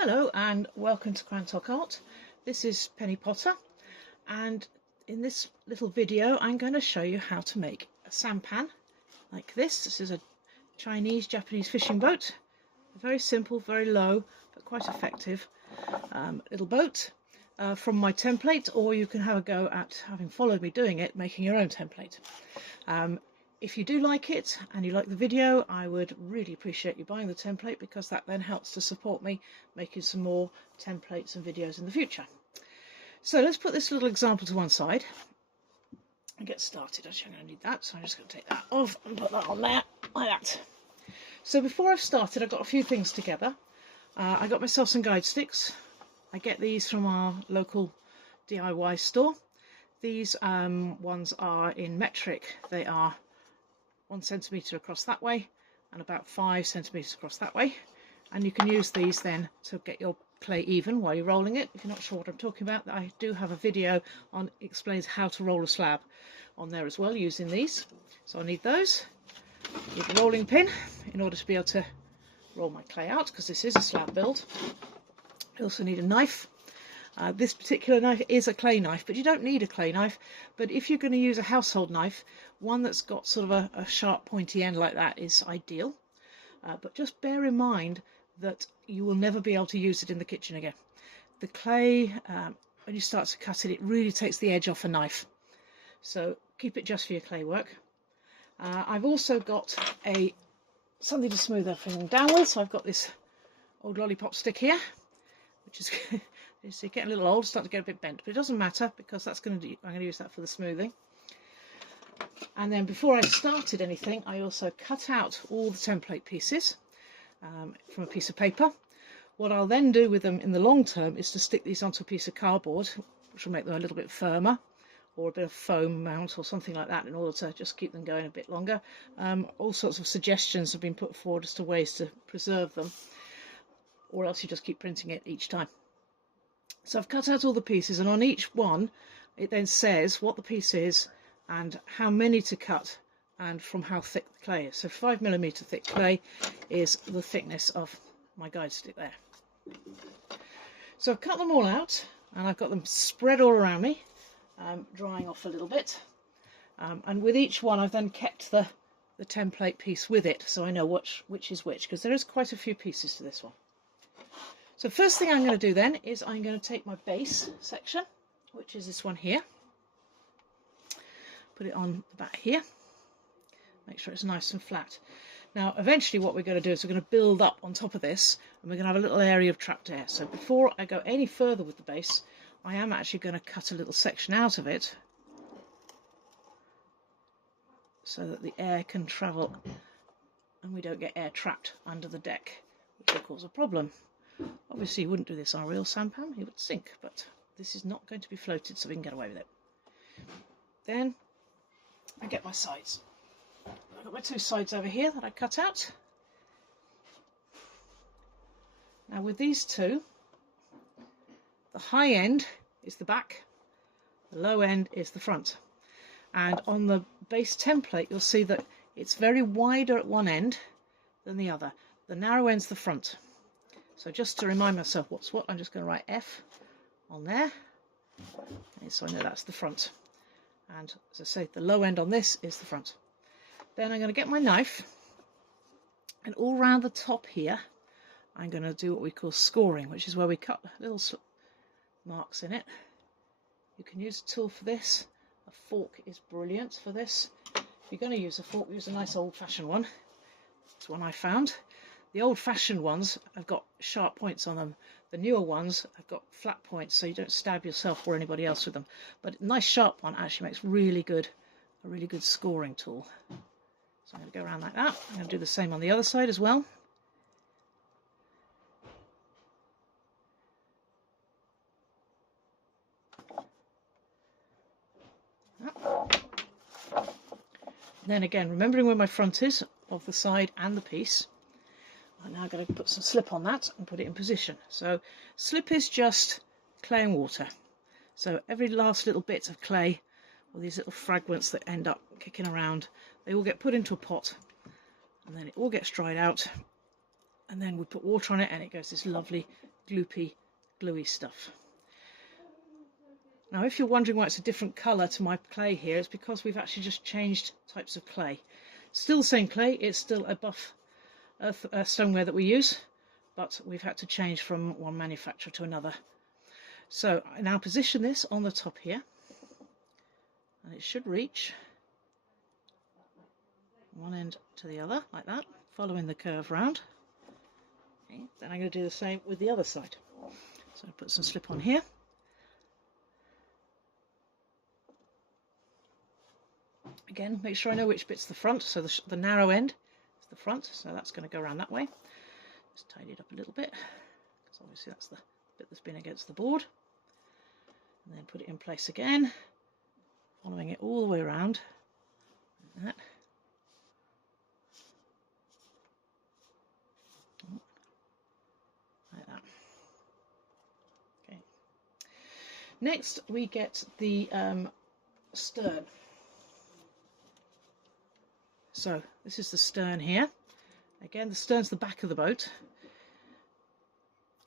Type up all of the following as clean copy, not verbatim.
Hello and welcome to Crantock Art. This is Penny Potter, and in this little video I'm going to show you how to make a sampan like this. This is a Japanese fishing boat. Very simple, very low, but quite effective little boat from my template, or you can have a go at, having followed me doing it, making your own template. If you do like it and you like the video, I would really appreciate you buying the template, because that then helps to support me making some more templates and videos in the future. So let's put this little example to one side and get started. Actually, I'm going to need that, so I'm just going to take that off and put that on there like that. So before I've started, I've got a few things together. I got myself some guide sticks. I get these from our local DIY store. These ones are in metric. They are 1 centimetre across that way and about 5 centimetres across that way, and you can use these then to get your clay even while you're rolling it. If you're not sure what I'm talking about, I do have a video on explains how to roll a slab on there as well using these. So I need those. I need a rolling pin in order to be able to roll my clay out, because this is a slab build. I also need a knife. This particular knife is a clay knife, but you don't need a clay knife. But if you're going to use a household knife, one that's got sort of a sharp pointy end like that is ideal. But just bear in mind that you will never be able to use it in the kitchen again. The clay, when you start to cut it, it really takes the edge off a knife. So keep it just for your clay work. I've also got something to smooth everything down with. So I've got this old lollipop stick here, which is it's getting a little old, starting to get a bit bent, but it doesn't matter, because I'm going to use that for the smoothing. And then before I started anything, I also cut out all the template pieces from a piece of paper. What I'll then do with them in the long term is to stick these onto a piece of cardboard, which will make them a little bit firmer, or a bit of foam mount or something like that, in order to just keep them going a bit longer. All sorts of suggestions have been put forward as to ways to preserve them, or else you just keep printing it each time. So I've cut out all the pieces, and on each one it then says what the piece is and how many to cut and from how thick the clay is. So 5mm thick clay is the thickness of my guide stick there. So I've cut them all out and I've got them spread all around me, drying off a little bit. And with each one I've then kept the template piece with it, so I know which is which, because there is quite a few pieces to this one. So first thing I'm going to do then is I'm going to take my base section, which is this one here, put it on the back here, make sure it's nice and flat. Now eventually what we're going to do is we're going to build up on top of this, and we're going to have a little area of trapped air. So before I go any further with the base, I am actually going to cut a little section out of it so that the air can travel and we don't get air trapped under the deck, which will cause a problem. Obviously you wouldn't do this on a real sampan, it would sink, but this is not going to be floated, so we can get away with it. Then I get my sides. I've got my two sides over here that I cut out. Now with these two, the high end is the back, the low end is the front. And on the base template you'll see that it's very wider at one end than the other. The narrow end's the front. So just to remind myself what's what, I'm just going to write F on there, okay, so I know that's the front. And as I say, the low end on this is the front. Then I'm going to get my knife, and all round the top here I'm going to do what we call scoring, which is where we cut little marks in it. You can use a tool for this. A fork is brilliant for this. If you're going to use a fork, use a nice old-fashioned one. It's one I found. The old-fashioned ones have got sharp points on them. The newer ones have got flat points, so you don't stab yourself or anybody else with them. But a nice sharp one actually makes a really good scoring tool. So I'm going to go around like that. I'm going to do the same on the other side as well. Then again, remembering where my front is of the side and the piece, I'm now going to put some slip on that and put it in position. So slip is just clay and water. So every last little bit of clay, or these little fragments that end up kicking around, they all get put into a pot, and then it all gets dried out, and then we put water on it and it goes this lovely gloopy, gluey stuff. Now, if you're wondering why it's a different colour to my clay here, it's because we've actually just changed types of clay. Still the same clay, it's still a buff earth stoneware that we use, but we've had to change from one manufacturer to another. So I now position this on the top here, and it should reach one end to the other, like that, following the curve round. Okay, then I'm going to do the same with the other side. So I put some slip on here. Again, make sure I know which bit's the front, so the narrow end is the front, so that's going to go around that way. Just tidy it up a little bit, because obviously that's the bit that's been against the board. And then put it in place again, following it all the way around, like that. Like that. Okay. Next we get the stern. So this is the stern here. Again, the stern's the back of the boat.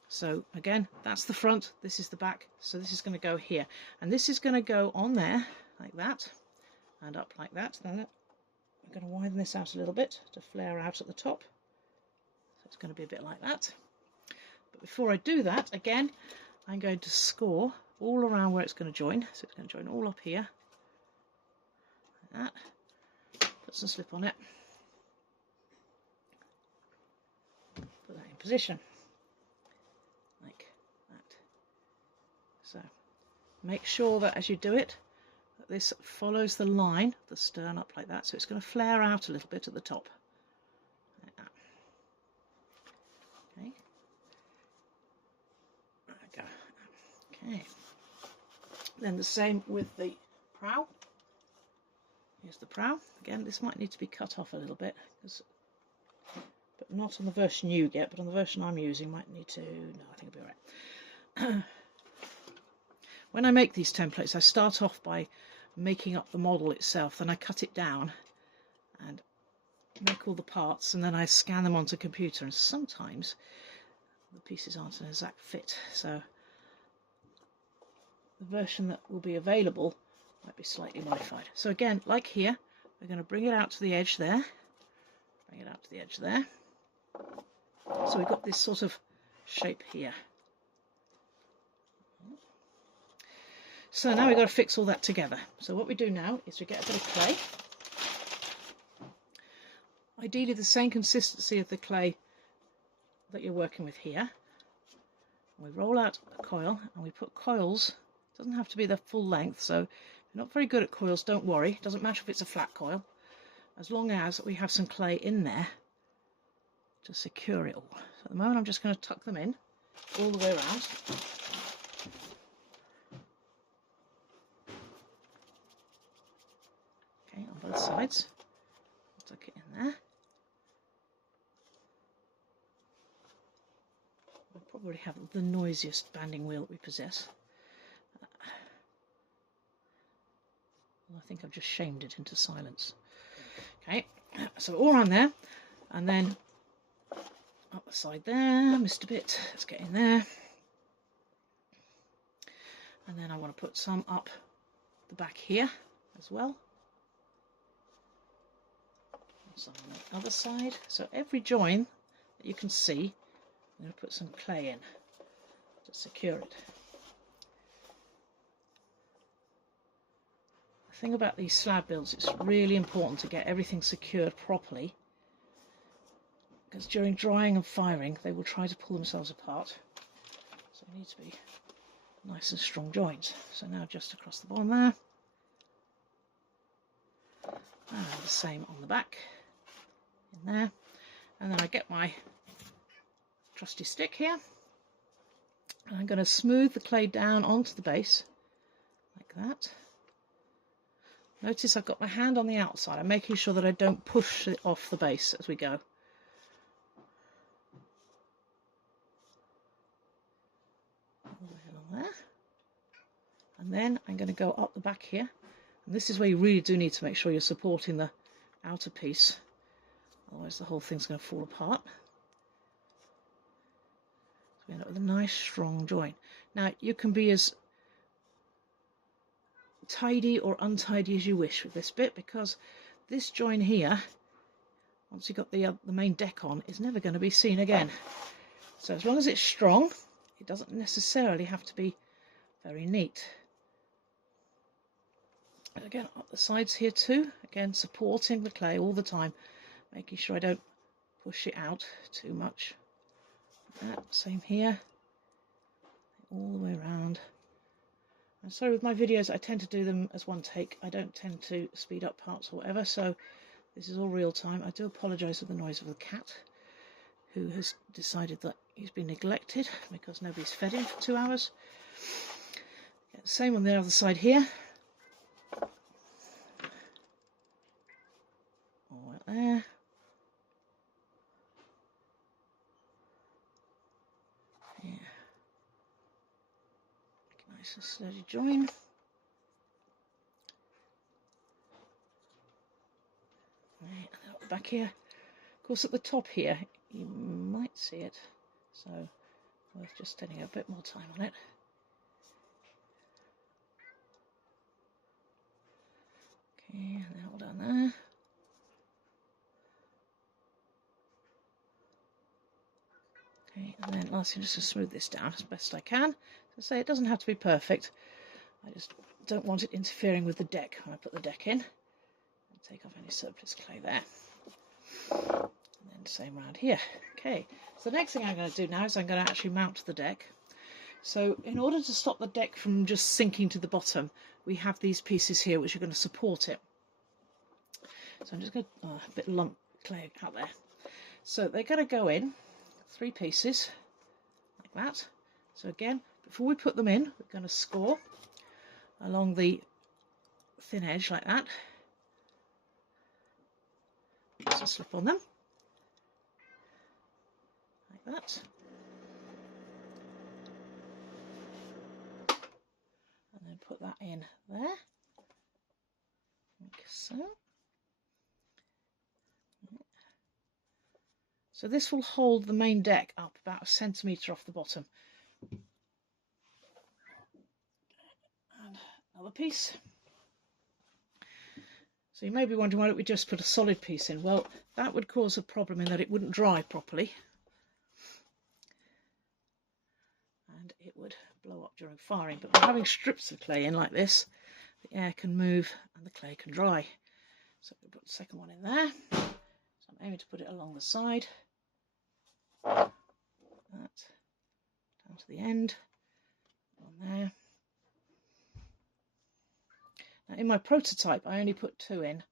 So again, that's the front, this is the back, so this is going to go here. And this is going to go on there, like that, and up like that. Then I'm going to widen this out a little bit to flare out at the top. So it's going to be a bit like that. But before I do that, again, I'm going to score all around where it's going to join. So it's going to join all up here, like that. Put some slip on it. Put that in position. Like that. So make sure that as you do it, that this follows the line, the stern up like that. So it's going to flare out a little bit at the top. Like that. Okay. There we go. Okay. Then the same with the prow. Here's the prow. Again, this might need to be cut off a little bit, but not on the version you get, but on the version I'm using might need to, no, I think it'll be alright. When I make these templates, I start off by making up the model itself, then I cut it down and make all the parts, and then I scan them onto a computer, and sometimes the pieces aren't an exact fit, so the version that will be available might be slightly modified. So again, like here, we're going to bring it out to the edge there, bring it out to the edge there. So we've got this sort of shape here. So now we've got to fix all that together. So what we do now is we get a bit of clay. Ideally the same consistency of the clay that you're working with here. We roll out a coil and we put coils. It doesn't have to be the full length, so if you're not very good at coils, don't worry. It doesn't matter if it's a flat coil, as long as we have some clay in there to secure it all. So at the moment I'm just going to tuck them in all the way around. Okay, on both sides. Tuck it in there. We'll probably have the noisiest banding wheel that we possess. I think I've just shamed it into silence. Okay, so all around there, and then up the side there, missed a bit, let's get in there. And then I want to put some up the back here as well. And some on the other side. So every join that you can see, I'm going to put some clay in to secure it. The thing about these slab builds, it's really important to get everything secured properly, because during drying and firing they will try to pull themselves apart, so they need to be nice and strong joints. So now just across the bottom there, and the same on the back in there, and then I get my trusty stick here and I'm going to smooth the clay down onto the base like that. Notice I've got my hand on the outside. I'm making sure that I don't push it off the base as we go. All the way along there. And then I'm going to go up the back here. And this is where you really do need to make sure you're supporting the outer piece. Otherwise the whole thing's going to fall apart. So we end up with a nice strong join. Now you can be as tidy or untidy as you wish with this bit, because this join here, once you've got the main deck on, is never going to be seen again. So as long as it's strong, it doesn't necessarily have to be very neat. And again, up the sides here too, again supporting the clay all the time, making sure I don't push it out too much. Same here, all the way around. I'm sorry, with my videos I tend to do them as one take. I don't tend to speed up parts or whatever, so this is all real time. I do apologise for the noise of the cat, who has decided that he's been neglected because nobody's fed him for 2 hours. Same on the other side here. All right there. Yeah. Nice and steady join. Right, and up the back here. Of course, at the top here, you might see it, so worth just spending a bit more time on it. Okay, and then all down there. Okay, and then lastly, just to smooth this down as best I can. As I say, it doesn't have to be perfect. I just don't want it interfering with the deck when I put the deck in. I'll take off any surplus clay there. And then same around here. Okay, so the next thing I'm going to do now is I'm going to actually mount the deck. So in order to stop the deck from just sinking to the bottom, we have these pieces here which are going to support it. So I'm just going to, a bit of lump clay out there. So they're going to go in 3 pieces like that. So again, before we put them in, we're going to score along the thin edge like that. Just a slip on them like that. And then put that in there, like so. So this will hold the main deck up about 1 centimetre off the bottom. And another piece. So you may be wondering, why don't we just put a solid piece in? Well, that would cause a problem in that it wouldn't dry properly. And it would blow up during firing. But by having strips of clay in like this, the air can move and the clay can dry. So we'll put the second one in there. So I'm aiming to put it along the side. That down to the end, on there. Now in my prototype I only put 2 in,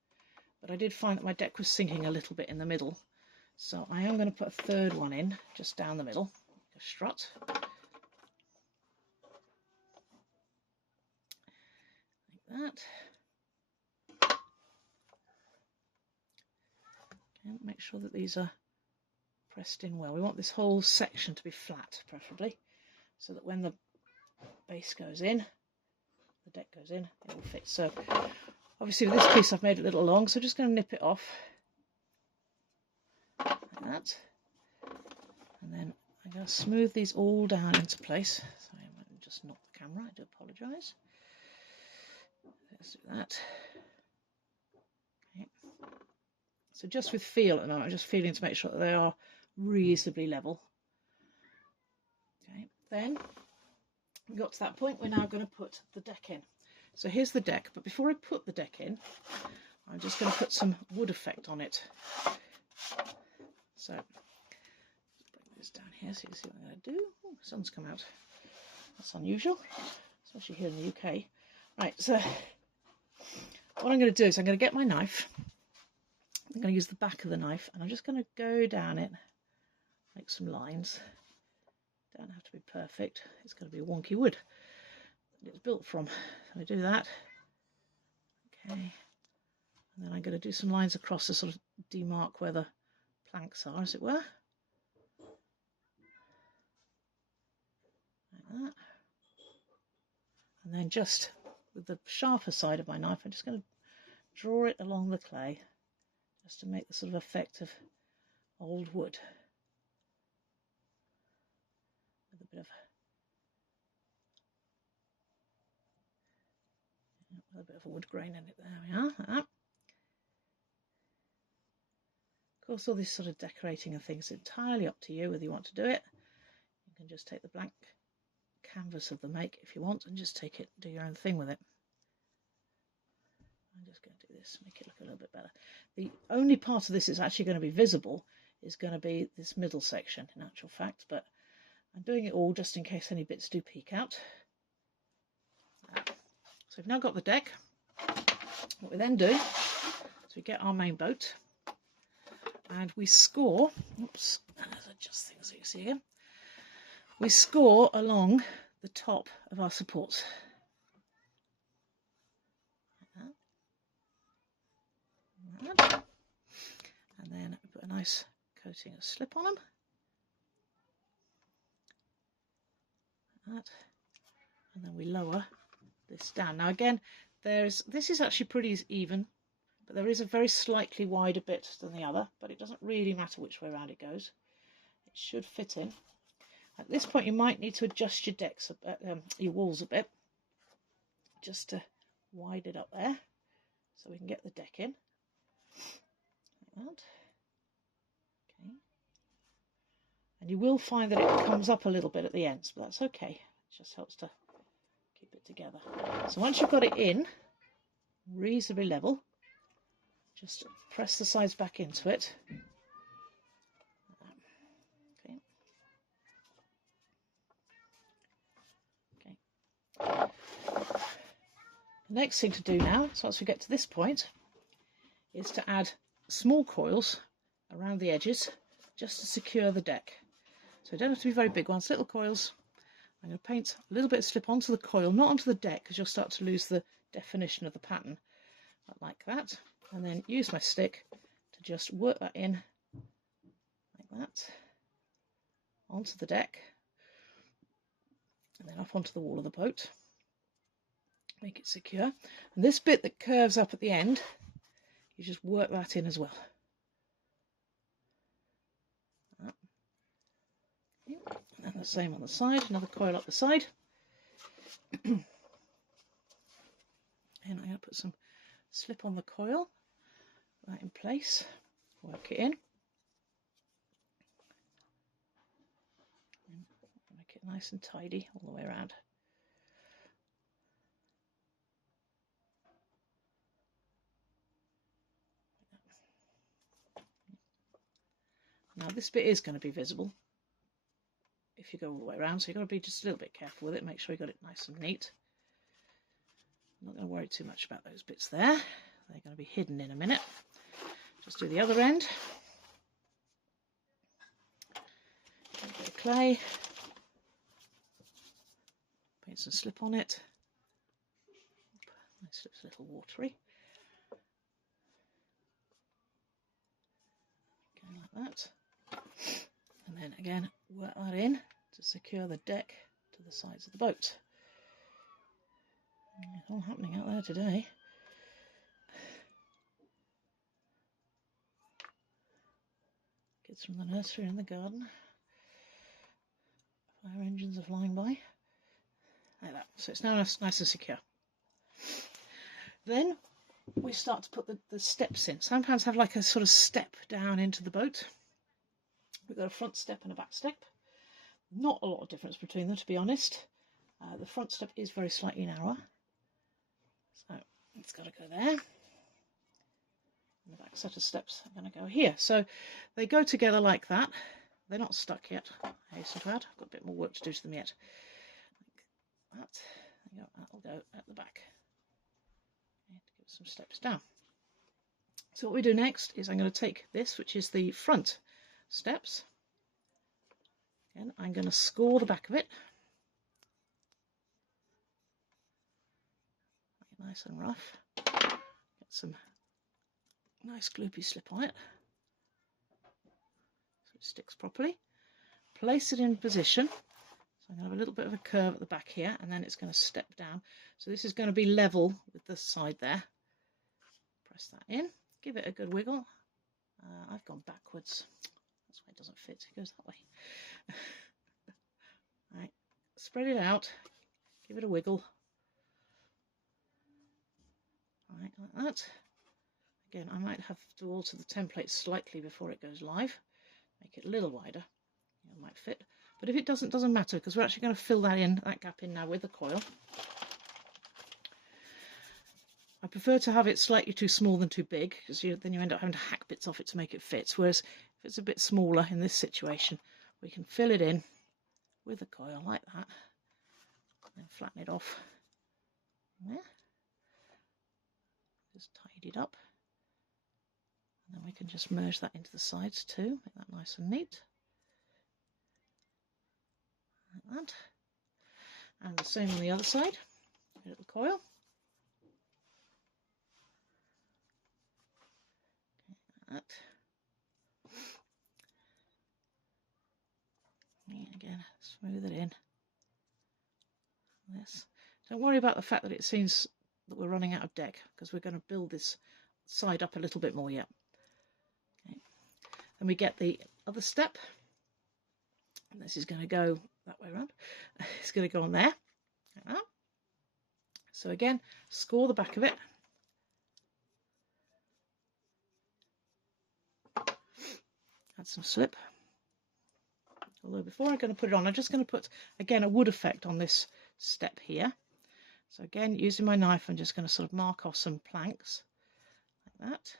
but I did find that my deck was sinking a little bit in the middle, so I am going to put a 3rd one in just down the middle, a strut. Like that. Okay, make sure that these are pressed in well. We want this whole section to be flat, preferably, so that when the base goes in, the deck goes in, it will fit. So obviously with this piece I've made it a little long, so I'm just going to nip it off like that, and then I'm going to smooth these all down into place. Sorry, I might just knock the camera, I do apologise. Let's do that. Okay. So just with feel at the moment, I'm just feeling to make sure that they are reasonably level. Okay, then we got to that point, we're now going to put the deck in. So here's the deck, but before I put the deck in, I'm just going to put some wood effect on it. So let's bring this down here so you can see what I'm going to do. Oh, the sun's come out. That's unusual, especially here in the UK. Right, so what I'm going to do is I'm going to get my knife. I'm going to use the back of the knife, and I'm just going to go down it, make some lines. Don't have to be perfect, it's going to be wonky wood that it's built from. So I do that. Okay, and then I'm going to do some lines across to sort of demark where the planks are, as it were. Like that. And then just with the sharper side of my knife, I'm just going to draw it along the clay, just to make the sort of effect of old wood. of a wood grain in it. There we are. Of course, all this sort of decorating and things is entirely up to you whether you want to do it. You can just take the blank canvas of the make if you want and just take it and do your own thing with it. I'm just going to do this, make it look a little bit better. The only part of this that's actually going to be visible is going to be this middle section in actual fact, but I'm doing it all just in case any bits do peek out. So we've now got the deck. What we then do is we get our main boat and we score, oops, let's adjust things so you see again. We score along the top of our supports. Like that. And then put a nice coating of slip on them. Like that. And then we lower this down. Now again, this is actually pretty even, but there is a very slightly wider bit than the other, but it doesn't really matter which way around it goes. It should fit in. At this point you might need to adjust your decks, your walls a bit, just to widen it up there, so we can get the deck in. Like that. Okay. And you will find that it comes up a little bit at the ends, but that's okay. It just helps to keep it together. So once you've got it in reasonably level, just press the sides back into it. The next thing to do now, so once we get to this point, is to add small coils around the edges just to secure the deck. So don't have to be very big ones, little coils. I'm going to paint a little bit of slip onto the coil, not onto the deck because you'll start to lose the definition of the pattern, but like that. And then use my stick to just work that in like that onto the deck and then up onto the wall of the boat. Make it secure. And this bit that curves up at the end, you just work that in as well. And then the same on the side, another coil up the side. And I'm going to put some slip on the coil, right in place, work it in. And make it nice and tidy all the way around. Now this bit is going to be visible if you go all the way around, so you've got to be just a little bit careful with it, make sure you got it nice and neat. I'm not going to worry too much about those bits there, they're going to be hidden in a minute. Just do the other end. A bit of clay, paint some slip on it. My slip's a little watery. Going like that. And then again, work that in to secure the deck to the sides of the boat. It's all happening out there today. Kids from the nursery in the garden. Fire engines are flying by. Like that. So it's now nice and secure. Then we start to put the steps in. Sampans have like a sort of step down into the boat. We've got a front step and a back step. Not a lot of difference between them, to be honest. The front step is very slightly narrower, so it's got to go there. And the back set of steps are going to go here. So they go together like that. They're not stuck yet, I hasten to add. I've got a bit more work to do to them yet. Like that. There you go. That'll go at the back. Okay, to give some steps down. So what we do next is I'm going to take this, which is the front steps. Again, I'm going to score the back of it. Make it nice and rough. Get some nice gloopy slip on it so it sticks properly. Place it in position. So I'm going to have a little bit of a curve at the back here, and then it's going to step down. So this is going to be level with the side there. Press that in. Give it a good wiggle. I've gone backwards. That's why it doesn't fit. It goes that way. Right. spread it out, give it a wiggle. Right, like that. Again, I might have to alter the template slightly before it goes live. Make it a little wider. It might fit. But if it doesn't matter, because we're actually going to fill that gap in now with the coil. I prefer to have it slightly too small than too big, because then you end up having to hack bits off it to make it fit. Whereas if it's a bit smaller in this situation, we can fill it in with the coil like that, and flatten it off. There. Just tidy it up. And then we can just merge that into the sides too, make that nice and neat. Like that. And the same on the other side. A little coil. That. And again, smooth it in. This. Don't worry about the fact that it seems that we're running out of deck, because we're going to build this side up a little bit more yet. Okay. Then we get the other step. And this is going to go that way around. It's going to go on there. Like that. So again, score the back of it. Add some slip. Although before I'm going to put it on, I'm just going to put, again, a wood effect on this step here. So again, using my knife, I'm just going to sort of mark off some planks like that.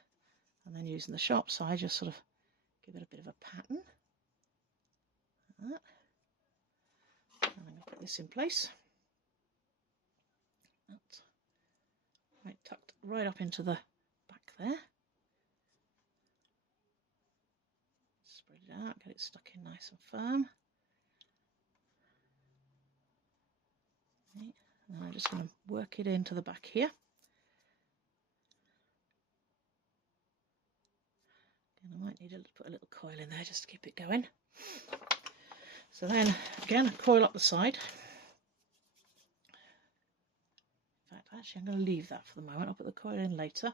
And then using the sharp side, just sort of give it a bit of a pattern. Like that. And I'm going to put this in place. That's right, tucked right up into the back there. Spread it out, get it stuck in nice and firm. Okay. And then I'm just going to work it into the back here. Again, I might need to put a little coil in there just to keep it going. So then, again, coil up the side. In fact, actually, I'm going to leave that for the moment. I'll put the coil in later,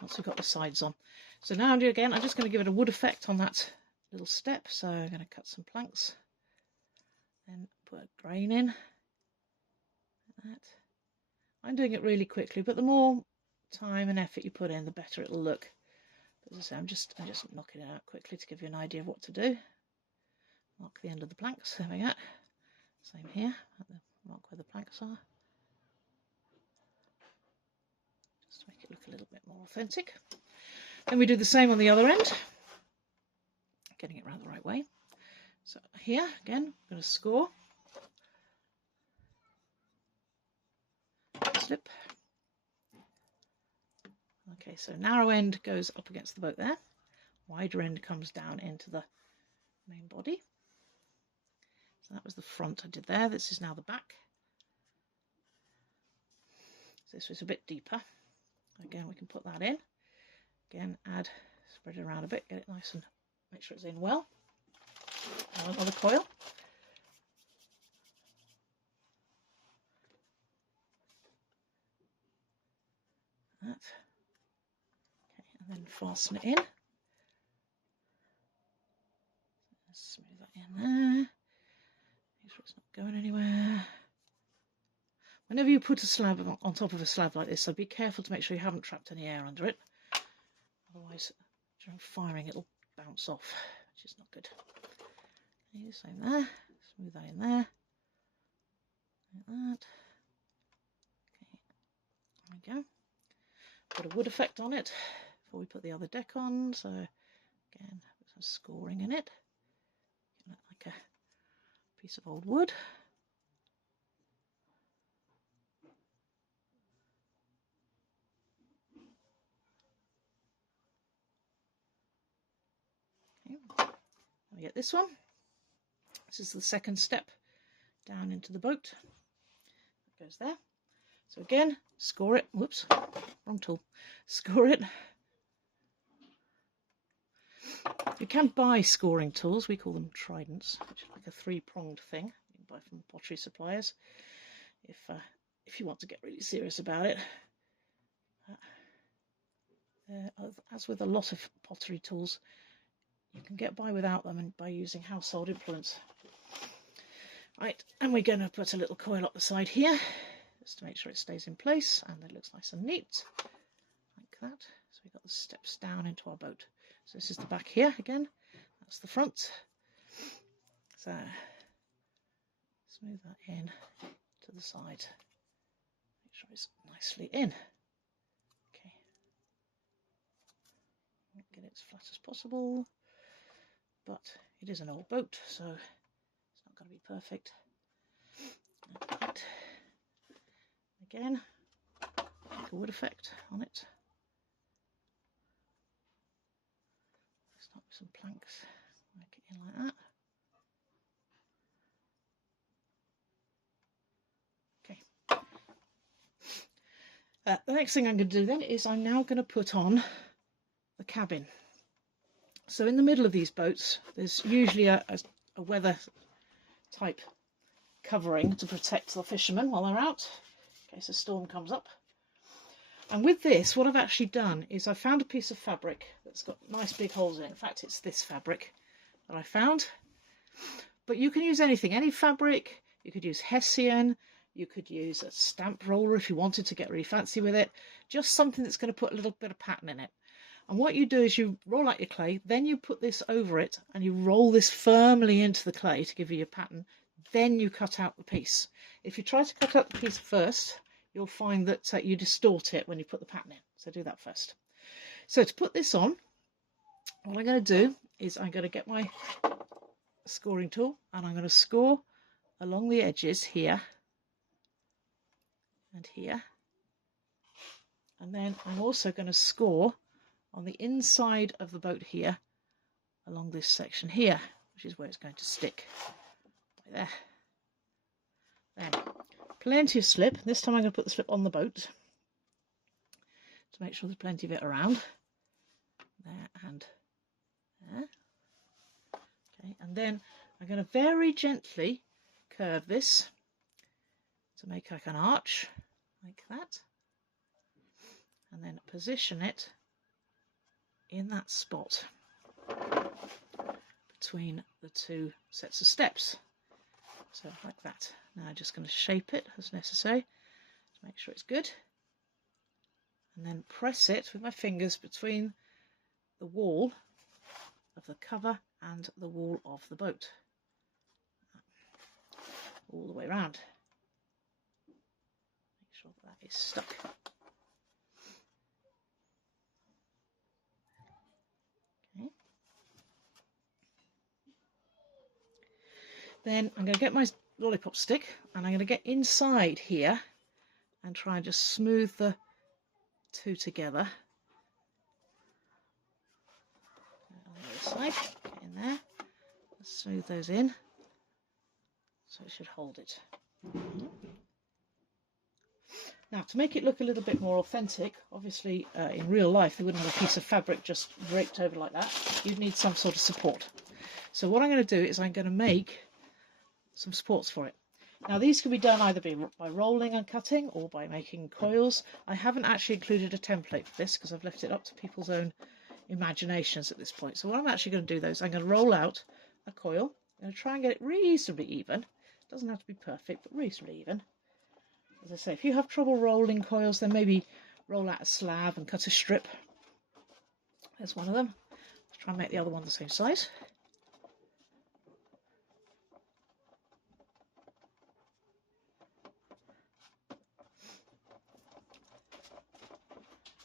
once we've got the sides on. So now I'm just going to give it a wood effect on that little step. So I'm going to cut some planks, then put a grain in. Like that. I'm doing it really quickly, but the more time and effort you put in, the better it'll look. But as I say, I'm just knocking it out quickly to give you an idea of what to do. Mark the end of the planks. There we go. Same here. Mark where the planks are. Just to make it look a little bit more authentic. Then we do the same on the other end. Getting it around the right way. So here, again, I'm going to score. Slip. Okay, so narrow end goes up against the boat there. Wider end comes down into the main body. So that was the front I did there. This is now the back. So this was a bit deeper. Again, we can put that in. Again, spread it around a bit, get it nice and make sure it's in well. Another coil. That. Okay, and then fasten it in. Smooth that in there. Make sure it's not going anywhere. Whenever you put a slab on top of a slab like this, so be careful to make sure you haven't trapped any air under it. Otherwise, during firing, it'll bounce off, which is not good. Okay, same there. Smooth that in there. Like that. Okay, there we go. Put a wood effect on it before we put the other deck on. So again, put some scoring in it. Like a piece of old wood. Okay. We get this one. This is the second step down into the boat. It goes there. So again, score it. Whoops, wrong tool. Score it. You can buy scoring tools. We call them tridents, which is like a three-pronged thing. You can buy from pottery suppliers if you want to get really serious about it. As with a lot of pottery tools, you can get by without them and by using household implements. Right, and we're going to put a little coil up the side here, just to make sure it stays in place and it looks nice and neat, like that. So we've got the steps down into our boat. So this is the back here again, that's the front. So smooth that in to the side, make sure it's nicely in. Okay, get it as flat as possible, but it is an old boat, so it's not going to be perfect. Like that. Again, make a wood effect on it. Start with some planks, make it in like that. Okay. The next thing I'm going to do then is I'm now going to put on the cabin. So in the middle of these boats, there's usually a weather type covering to protect the fishermen while they're out, in case a storm comes up. And with this, what I've actually done is I found a piece of fabric that's got nice big holes in it. In fact, it's this fabric that I found. But you can use anything, any fabric. You could use Hessian. You could use a stamp roller if you wanted to get really fancy with it. Just something that's going to put a little bit of pattern in it. And what you do is you roll out your clay, then you put this over it and you roll this firmly into the clay to give you your pattern. Then you cut out the piece. If you try to cut out the piece first, you'll find that you distort it when you put the pattern in. So do that first. So to put this on, what I'm going to do is I'm going to get my scoring tool and I'm going to score along the edges here and here. And then I'm also going to score on the inside of the boat here along this section here, which is where it's going to stick. Right there. Then plenty of slip. This time I'm going to put the slip on the boat to make sure there's plenty of it around. There and there. Okay, and then I'm going to very gently curve this to make like an arch, like that. And then position it in that spot between the two sets of steps. So like that. Now I'm just going to shape it as necessary to make sure it's good. And then press it with my fingers between the wall of the cover and the wall of the boat. All the way around. Make sure that is stuck. Okay. Then I'm going to get my lollipop stick and I'm going to get inside here and try and just smooth the two together. On the other side, get in there, smooth those in, so it should hold it. Now, to make it look a little bit more authentic, obviously in real life they wouldn't have a piece of fabric just draped over like that. You'd need some sort of support. So what I'm going to do is I'm going to make some supports for it. Now these can be done either by rolling and cutting or by making coils. I haven't actually included a template for this because I've left it up to people's own imaginations at this point. So what I'm actually going to do though is I'm going to roll out a coil. I'm going to try and get it reasonably even. It doesn't have to be perfect, but reasonably even. As I say, if you have trouble rolling coils, then maybe roll out a slab and cut a strip. There's one of them. Let's try and make the other one the same size.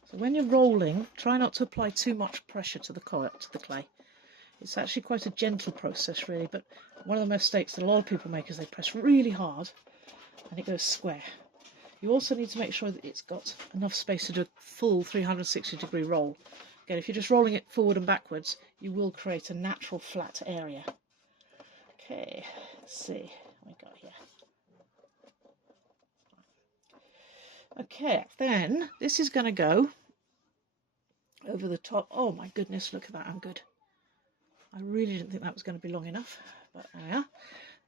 So when you're rolling, try not to apply too much pressure to the coil, to the clay. It's actually quite a gentle process, really, but one of the mistakes that a lot of people make is they press really hard and it goes square. You also need to make sure that it's got enough space to do a full 360-degree roll. Again, if you're just rolling it forward and backwards, you will create a natural flat area. Okay, let's see what we got here. Okay, then this is going to go over the top. Oh my goodness, look at that, I'm good. I really didn't think that was going to be long enough, but there we are.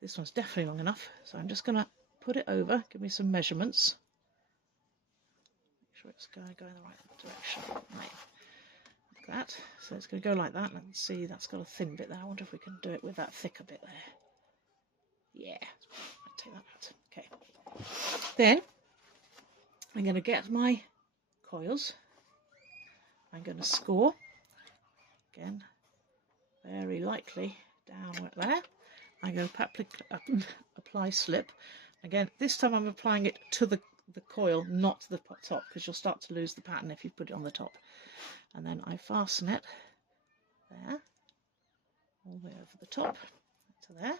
This one's definitely long enough, so I'm just going to put it over, give me some measurements. Make sure it's going to go in the right direction. Right. Like that. So it's going to go like that, and see that's got a thin bit there. I wonder if we can do it with that thicker bit there. Yeah, I'll take that out. Okay. Then I'm going to get my coils. I'm going to score again, very lightly down right there. I'm going to apply slip. Again, this time I'm applying it to the coil, not to the top, because you'll start to lose the pattern if you put it on the top. And then I fasten it there, all the way over the top to there.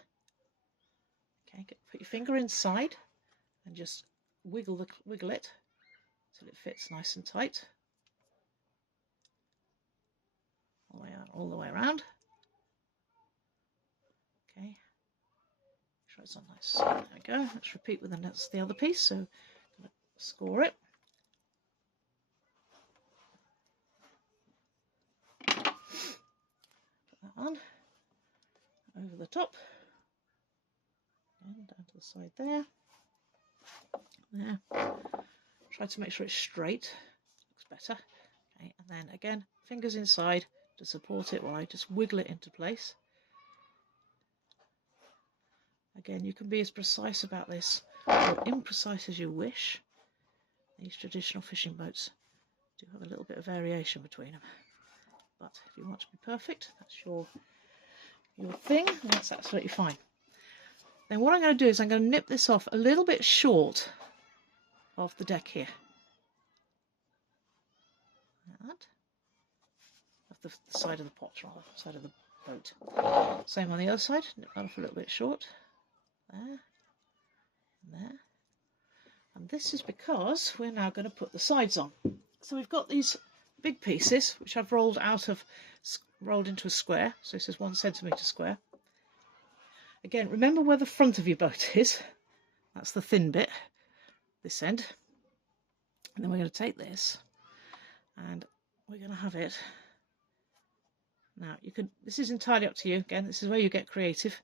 Okay, put your finger inside and just wiggle it till it fits nice and tight. All the way around. Okay, sure it's on nice. There we go. Let's repeat with the other piece. So I'm going to score it. Put that on over the top and down to the side there. There. Try to make sure it's straight. Looks better. Okay, and then again, fingers inside to support it while I just wiggle it into place. Again, you can be as precise about this or imprecise as you wish. These traditional fishing boats do have a little bit of variation between them. But if you want to be perfect, that's your thing, that's absolutely fine. Then what I'm going to do is I'm going to nip this off a little bit short of the deck here. Like that. Of the side of the pot, rather, side of the boat. Same on the other side, nip that off a little bit short. There, and there. And this is because we're now going to put the sides on. So we've got these big pieces, which I've rolled into a square. So this is 1 centimetre square. Again, remember where the front of your boat is. That's the thin bit, this end. And then we're going to take this and we're going to have it. Now, this is entirely up to you. Again, this is where you get creative.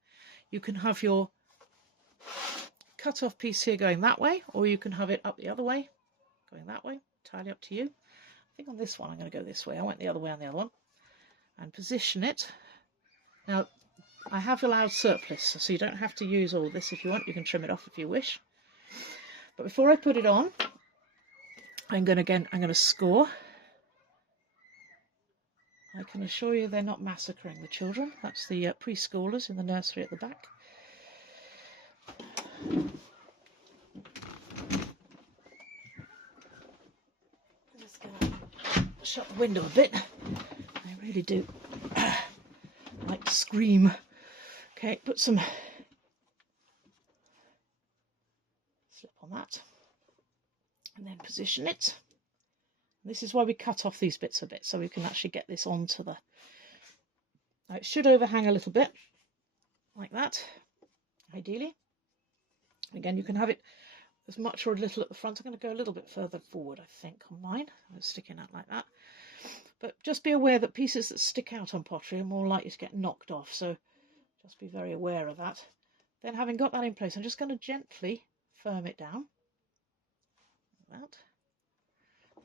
You can have your cut off piece here going that way, or you can have it up the other way, going that way. Entirely up to you. I think on this one I'm going to go this way. I went the other way on the other one. And position it. Now, I have allowed surplus, so you don't have to use all this if you want. You can trim it off if you wish. But before I put it on, I'm going to score. I can assure you they're not massacring the children. That's the preschoolers in the nursery at the back. I'm just going to shut the window a bit. I really do like to scream. Okay, put some slip on that and then position it. This is why we cut off these bits a bit, so we can actually get this onto the... Now it should overhang a little bit, like that, ideally. Again, you can have it as much or a little at the front. I'm going to go a little bit further forward, I think, on mine. I'm sticking out like that. But just be aware that pieces that stick out on pottery are more likely to get knocked off, so just be very aware of that. Then having got that in place, I'm just going to gently firm it down, like that.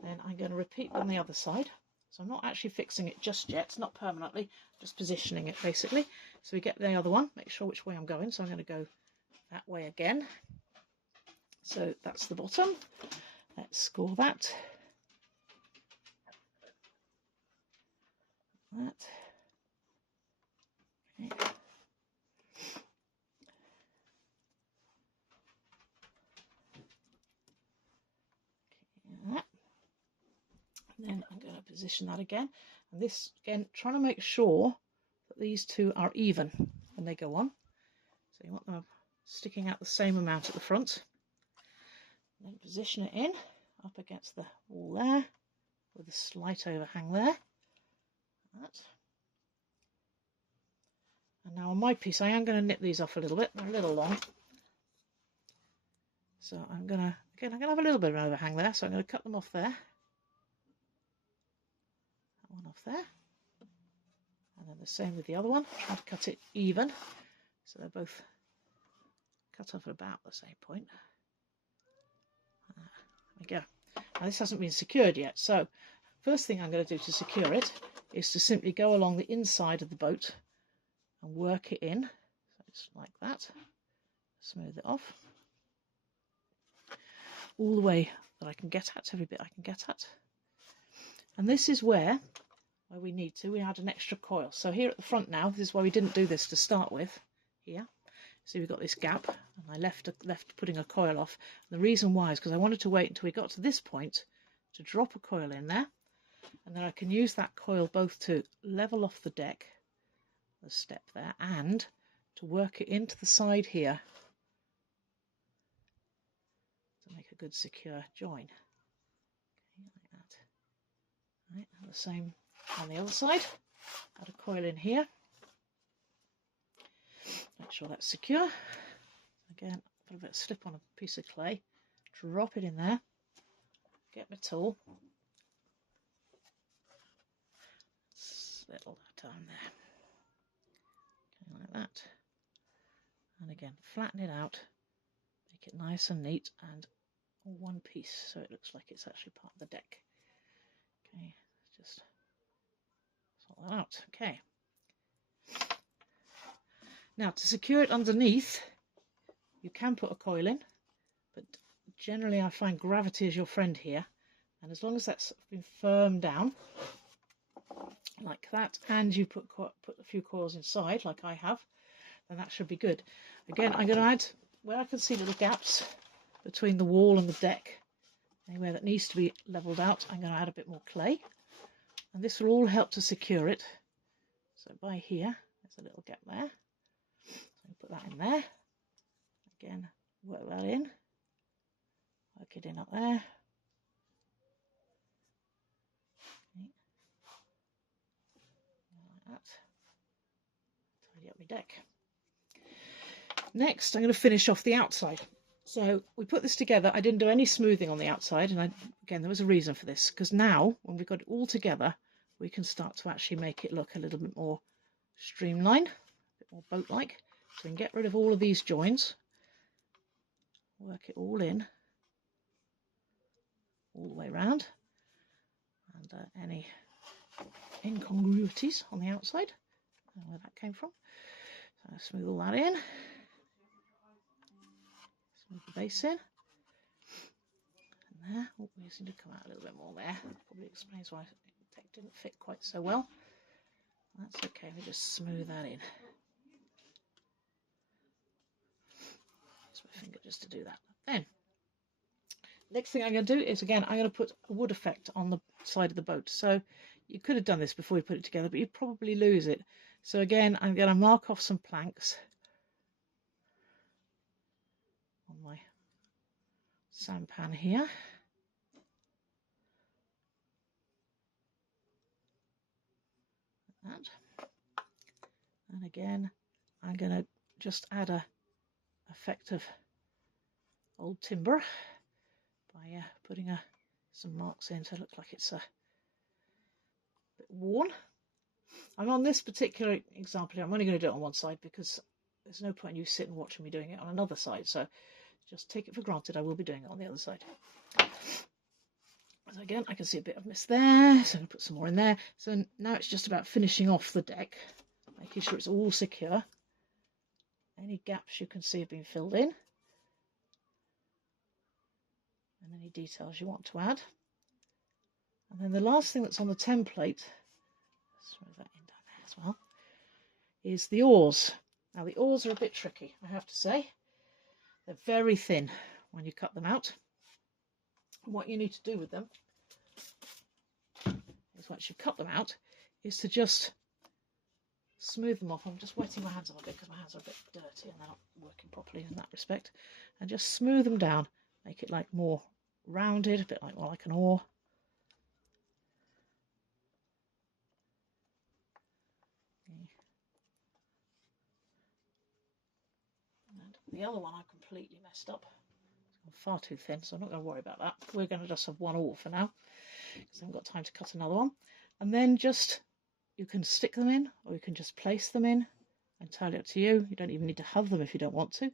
Then I'm going to repeat on the other side. So I'm not actually fixing it just yet, not permanently, just positioning it basically. So we get the other one, make sure which way I'm going. So I'm going to go that way again. So that's the bottom. Let's score that. That. Okay. That. And then I'm going to position that again. And this, again, trying to make sure that these two are even when they go on. So you want them sticking out the same amount at the front. And then position it in up against the wall there with a slight overhang there. That. And now on my piece, I am going to nip these off a little bit. They're a little long. So I'm going to have a little bit of an overhang there. So I'm going to cut them off there. That one off there. And then the same with the other one. Try to cut it even. So they're both cut off at about the same point. There we go. Now this hasn't been secured yet. So first thing I'm going to do to secure it is to simply go along the inside of the boat and work it in. So it's like that. smooth it off all the way that I can get at, every bit I can get at. And this is where we need to, we add an extra coil. So here at the front now, this is why we didn't do this to start with. Here, see we've got this gap, and I left putting a coil off. And the reason why is because I wanted to wait until we got to this point to drop a coil in there, and then I can use that coil both to level off the deck, the step there, and to work it into the side here to make a good secure join. Okay, like that. Right, and the same on the other side. Add a coil in here. Make sure that's secure. Again, put a bit of slip on a piece of clay. Drop it in there. Get my tool. Settle that down there. Okay, like that. And again, flatten it out. Make it nice and neat and one piece so it looks like it's actually part of the deck. Okay, just sort that out. Okay. Now to secure it underneath, you can put a coil in, but generally I find gravity is your friend here, and as long as that's been firmed down like that, and you put a few coils inside like I have, then that should be good. Again, I'm going to add, where I can see little gaps between the wall and the deck, anywhere that needs to be levelled out, I'm going to add a bit more clay, and this will all help to secure it. So by here, there's a little gap there. So put that in there. Again, work that in. Work it in up there. Okay. Like that. Tidy up my deck. Next, I'm going to finish off the outside. So we put this together. I didn't do any smoothing on the outside, and again, there was a reason for this, because now, when we've got it all together, we can start to actually make it look a little bit more streamlined, a bit more boat-like. So we can get rid of all of these joins, work it all in, all the way around, and any incongruities on the outside, I don't know where that came from. So smooth all that in, smooth the base in, and there. Oh, we just need to come out a little bit more there. Probably explains why the deck didn't fit quite so well. That's okay, we just smooth that in. Use my finger just to do that. Then, next thing I'm going to do is, again, I'm going to put a wood effect on the side of the boat. So you could have done this before you put it together, but you'd probably lose it. So again, I'm going to mark off some planks on my sampan here. Like that. And again, I'm going to just add a effect of old timber by putting some marks in to look like it's a bit worn. I'm on this particular example here, I'm only going to do it on one side because there's no point in you sitting and watching me doing it on another side, so just take it for granted I will be doing it on the other side. So again, I can see a bit of mist there, so I'm going to put some more in there. So now it's just about finishing off the deck, making sure it's all secure. Any gaps you can see have been filled in, and any details you want to add. And then the last thing that's on the template, smooth that in down there as well, is the oars. Now the oars are a bit tricky, I have to say. They're very thin when you cut them out. What you need to do with them is, once you cut them out, is to just smooth them off. I'm just wetting my hands a little bit because my hands are a bit dirty and they're not working properly in that respect. And just smooth them down, make it like more rounded, a bit like more like an oar. And the other one I completely messed up. It's far too thin, so I'm not going to worry about that. We're going to just have one oar for now, because I haven't got time to cut another one. And then just, you can stick them in, or you can just place them in. Entirely up to you. You don't even need to have them if you don't want to.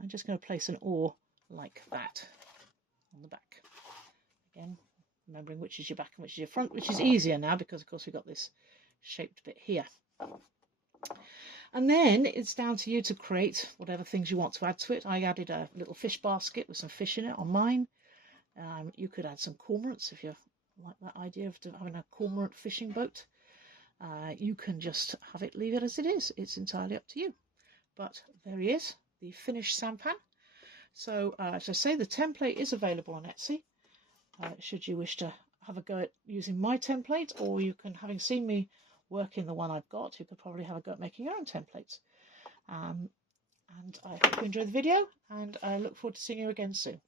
I'm just going to place an oar like that on the back. Again, remembering which is your back and which is your front, which is easier now because, of course, we've got this shaped bit here. And then it's down to you to create whatever things you want to add to it. I added a little fish basket with some fish in it on mine. You could add some cormorants if you like that idea of having a cormorant fishing boat. You can just have it, leave it as it is. It's entirely up to you. But there he is, the finished sampan. So as I say, the template is available on Etsy. Should you wish to have a go at using my template, or you can, having seen me working the one I've got, you could probably have a go at making your own templates. And I hope you enjoyed the video, and I look forward to seeing you again soon.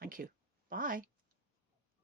Thank you. Bye.